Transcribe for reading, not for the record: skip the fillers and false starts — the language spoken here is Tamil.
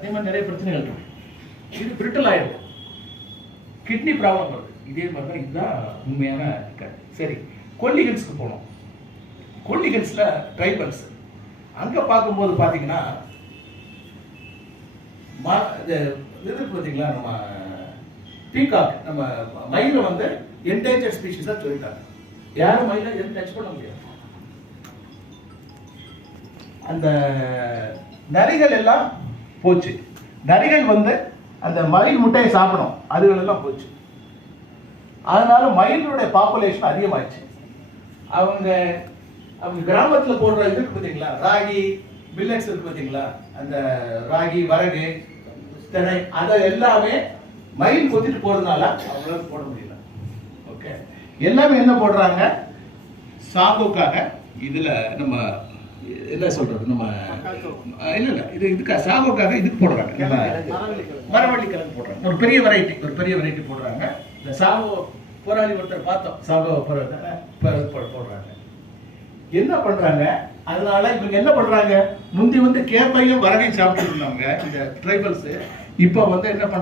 அதே மாதிரி நிறைய பிரச்சனைகள் இருக்கு. இது பிரிட்டல் ஆயிடும், கிட்னி ப்ராப்ளம் வருது. இதே மாதிரி தான் இதுதான் உண்மையான சரி. கொல்லி ஹில்ஸ்க்கு போனோம். கொல்லி ஹில்ஸ்ல ட்ரைபல்ஸ் அங்க பார்க்கும்போது பாத்தீங்கன்னா இது பார்த்தீங்களா, நம்ம பீகாக் நம்ம மயில வந்து என்டேஞ்சர் ஸ்பீஷிஸா சொல்லிட்டாங்க. யாரும் மயில எதுவும் டச் பண்ண முடியாது. அந்த நரிகள் எல்லாம் போச்சு. நரிகள் வந்து அந்த மயில் முட்டையை சாப்பிடும், அதுகள் எல்லாம் போச்சு. அதனால மயிலுடைய பாப்புலேஷன் அதிகமாயிடுச்சு. அவங்க கிராமத்துல போடுற இது இருக்கு பார்த்தீங்களா, ராகி மில்லட்ஸ் இருக்கு பார்த்தீங்களா, அந்த ராகி வரகு திணை அதை எல்லாமே மயில் கொத்திட்டு போறதுனால அவங்களால போட முடியல. ஓகே, எல்லாமே என்ன போடுறாங்க, சாகோக்காக. இதுல நம்ம என்ன சொல்றது, நம்ம இல்ல இதுக்கு சாகோக்காக இதுக்கு போடுறாங்க, மரவள்ளி கிழங்கு போடுறாங்க. ஒரு பெரிய வெரைட்டி போடுறாங்க. இந்த சாகோ போராளி ஒருத்தர் பார்த்தோம், சாகோ போடுறாங்க. என்ன பண்றாங்க, அதனால இவங்க என்ன பண்றாங்க, முந்தி வந்து கேப்பையும் வரகையும் சாப்பிட்டு இருந்தாங்க இந்த ட்ரைபல்ஸ். இப்ப வந்து என்ன பண்றாங்க,